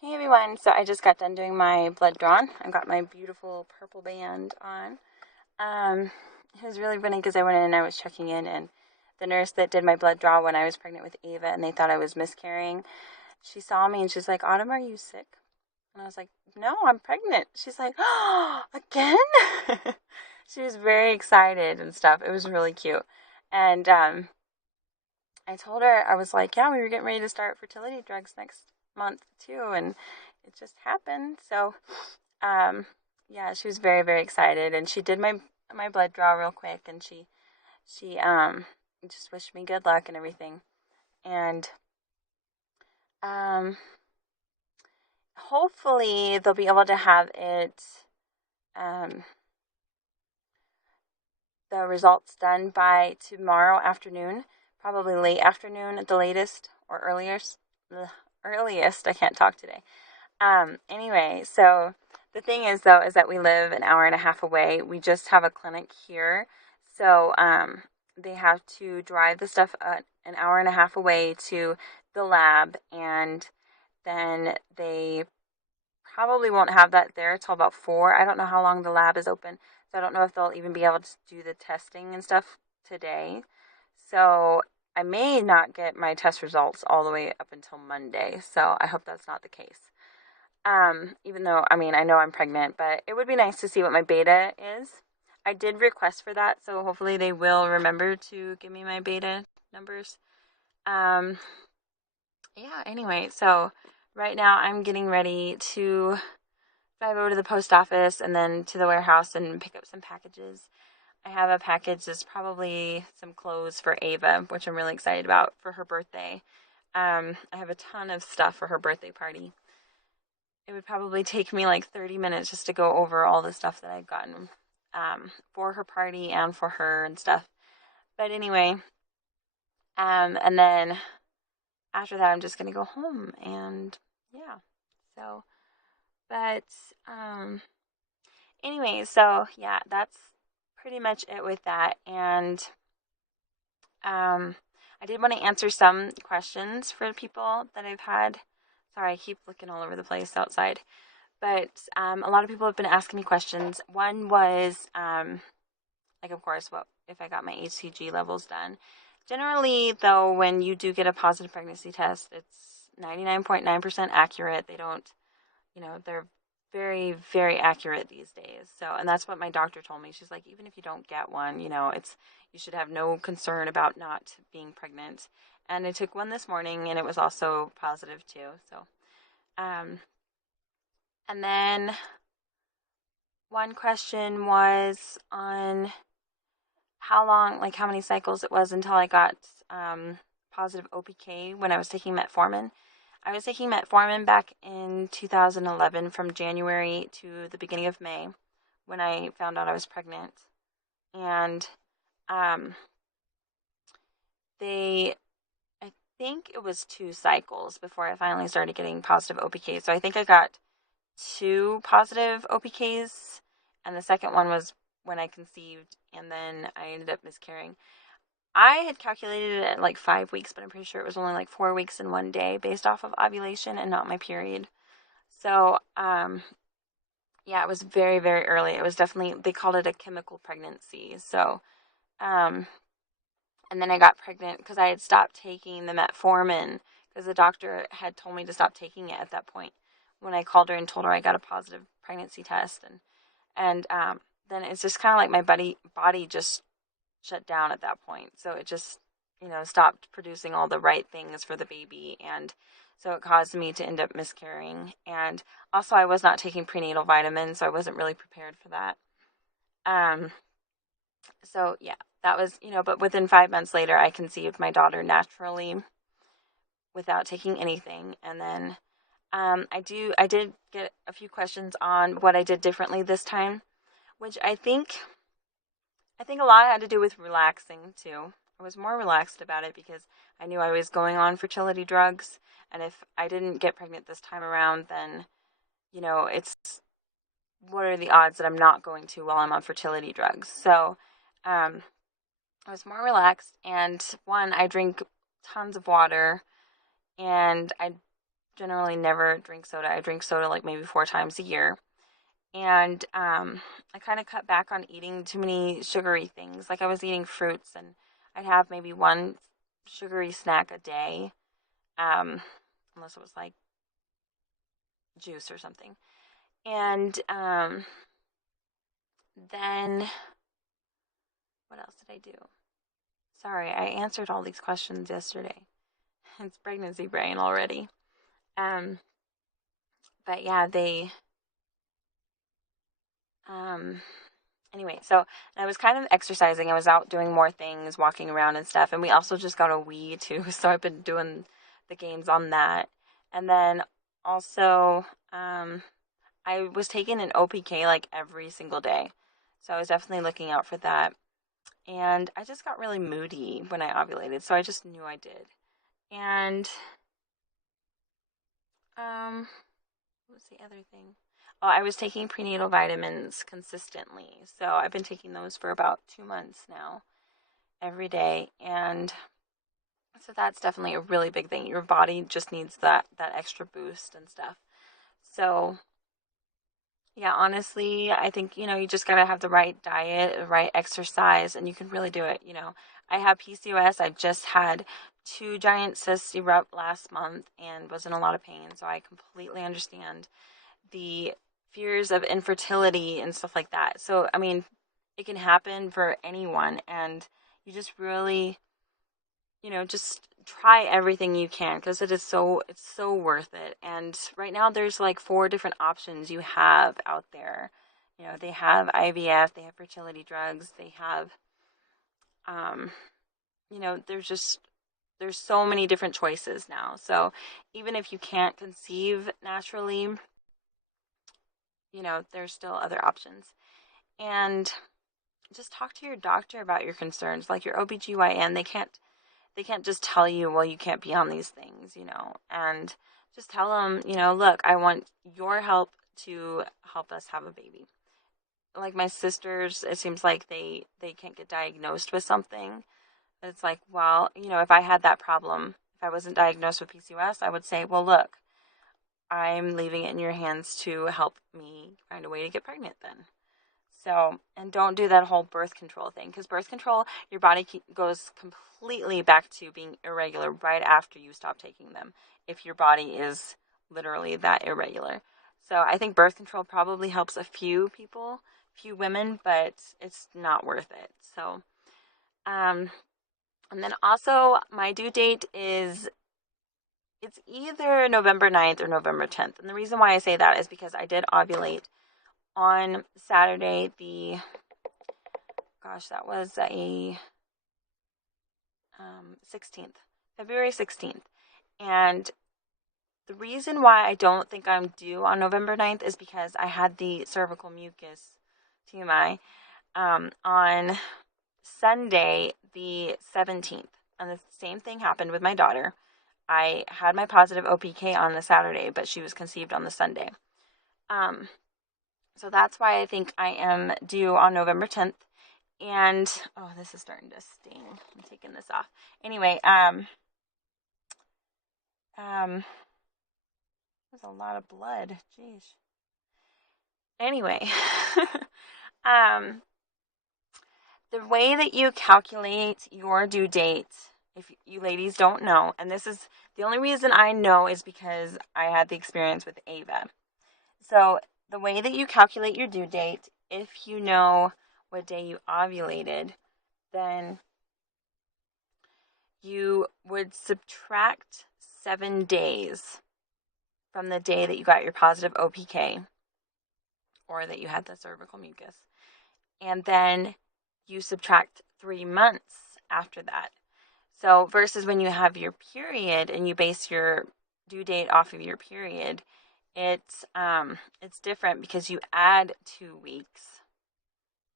Hey everyone, so I just got done doing my blood drawn. I got my beautiful purple band on. Um, it was really funny because I went in and I was checking in, and the nurse that did my blood draw when I was pregnant with Ava and they thought I was miscarrying, she saw me and she's like, Autumn, are you sick? And I was like, no, I'm pregnant. She's like, oh, again? She was very excited and stuff. It was really cute. And I told her, I was like, yeah, we were getting ready to start fertility drugs next month too, and it just happened. So, um, yeah, she was very, very excited, and she did my blood draw real quick, and she just wished me good luck and everything, and um, hopefully they'll be able to have it, um, the results done by tomorrow afternoon, probably late afternoon at the latest, or earliest. Earliest. I can't talk today. Anyway, so the thing is though, is that we live an hour and a half away. We just have a clinic here. So, they have to drive the stuff an hour and a half away to the lab, and then they probably won't have that there till about 4. I don't know how long the lab is open, so I don't know if they'll even be able to do the testing and stuff today. So I may not get my test results all the way up until Monday, so I hope that's not the case. Even though, I mean, I know I'm pregnant, but it would be nice to see what my beta is. I did request for that, so hopefully they will remember to give me my beta numbers. Um, yeah, anyway, so right now I'm getting ready to drive over to the post office and then to the warehouse and pick up some packages. I have a package that's probably some clothes for Ava, which I'm really excited about for her birthday. I have a ton of stuff for her birthday party. It would probably take me like 30 minutes just to go over all the stuff that I've gotten for her party and for her and stuff. But anyway, and then after that, I'm just going to go home and yeah. So, but anyway, so yeah, that's pretty much it with that. And I did want to answer some questions for people that I've had. Sorry, I keep looking all over the place outside. But a lot of people have been asking me questions. One was, like, of course, what if I got my HCG levels done? Generally, though, when you do get a positive pregnancy test, it's 99.9% accurate. They don't, they're very, very accurate these days. So, and that's what my doctor told me. She's like, even if you don't get one, you should have no concern about not being pregnant. And I took one this morning, and it was also positive too. So, and then one question was on how long, like how many cycles it was until I got positive OPK when I was taking metformin. I was taking metformin back in 2011 from January to the beginning of May when I found out I was pregnant. And I think it was 2 cycles before I finally started getting positive OPK. So I think I got 2 positive OPKs, and the second one was when I conceived, and then I ended up miscarrying. I had calculated it at like 5 weeks, but I'm pretty sure it was only like 4 weeks and 1 day based off of ovulation and not my period. So, yeah, it was very, very early. It was definitely, they called it a chemical pregnancy. So, and then I got pregnant because I had stopped taking the metformin because the doctor had told me to stop taking it at that point when I called her and told her I got a positive pregnancy test. And then it's just kind of like my body just shut down at that point. So it just, stopped producing all the right things for the baby. And so it caused me to end up miscarrying. And also I was not taking prenatal vitamins, so I wasn't really prepared for that. So yeah, that was, but within 5 months later, I conceived my daughter naturally without taking anything. And then I did get a few questions on what I did differently this time, which I think a lot had to do with relaxing too. I was more relaxed about it because I knew I was going on fertility drugs, and if I didn't get pregnant this time around, then it's what are the odds that I'm not going to while I'm on fertility drugs? So, I was more relaxed, and one, I drink tons of water, and I generally never drink soda. I drink soda like maybe 4 times a year. And I kind of cut back on eating too many sugary things. Like I was eating fruits, and I'd have maybe one sugary snack a day, um, unless it was like juice or something. And then what else did I do? Sorry, I answered all these questions yesterday. It's pregnancy brain already. Um, but yeah, um, anyway, so I was kind of exercising. I was out doing more things, walking around and stuff. And we also just got a Wii too. So I've been doing the games on that. And then also, I was taking an OPK like every single day. So I was definitely looking out for that. And I just got really moody when I ovulated. So I just knew I did. And, what was the other thing? Oh, I was taking prenatal vitamins consistently. So I've been taking those for about 2 months now, every day. And so that's definitely a really big thing. Your body just needs that extra boost and stuff. So yeah, honestly, I think, you just got to have the right diet, the right exercise, and you can really do it. I have PCOS. I just had 2 giant cysts erupt last month and was in a lot of pain. So I completely understand the fears of infertility and stuff like that. So, I mean, it can happen for anyone, and you just really, just try everything you can, because it's so worth it. And right now there's like 4 different options you have out there. They have IVF, they have fertility drugs, they have, there's so many different choices now. So even if you can't conceive naturally, there's still other options. And just talk to your doctor about your concerns, like your OBGYN. They can't just tell you, well, you can't be on these things, and just tell them, look, I want your help to help us have a baby. Like my sisters, it seems like they can't get diagnosed with something. It's like, well, if I had that problem, if I wasn't diagnosed with PCOS, I would say, well, look, I'm leaving it in your hands to help me find a way to get pregnant then. So, and don't do that whole birth control thing, because birth control, your body goes completely back to being irregular right after you stop taking them, if your body is literally that irregular. So I think birth control probably helps a few people, few women, but it's not worth it. So, and then also my due date it's either November 9th or November 10th. And the reason why I say that is because I did ovulate on Saturday, that was a 16th, February 16th. And the reason why I don't think I'm due on November 9th is because I had the cervical mucus, TMI, on Sunday, the 17th. And the same thing happened with my daughter. I had my positive OPK on the Saturday, but she was conceived on the Sunday. So that's why I think I am due on November 10th. And, oh, this is starting to sting. I'm taking this off. Anyway, there's a lot of blood. Jeez. Anyway, the way that you calculate your due date, if you ladies don't know, and this is the only reason I know is because I had the experience with Ava. So the way that you calculate your due date, if you know what day you ovulated, then you would subtract 7 days from the day that you got your positive OPK, or that you had the cervical mucus. And then you subtract 3 months after that. So versus when you have your period and you base your due date off of your period, it's different, because you add 2 weeks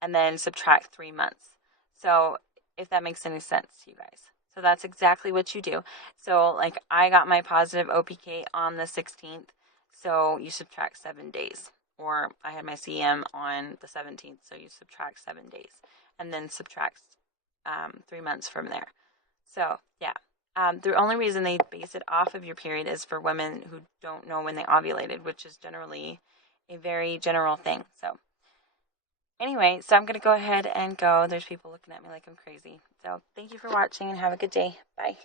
and then subtract 3 months. So if that makes any sense to you guys. So that's exactly what you do. So like I got my positive OPK on the 16th. So you subtract 7 days. Or I had my CM on the 17th. So you subtract 7 days. And then subtract 3 months from there. So yeah. The only reason they base it off of your period is for women who don't know when they ovulated, which is generally a very general thing. So anyway, so I'm going to go ahead and go. There's people looking at me like I'm crazy. So thank you for watching and have a good day. Bye.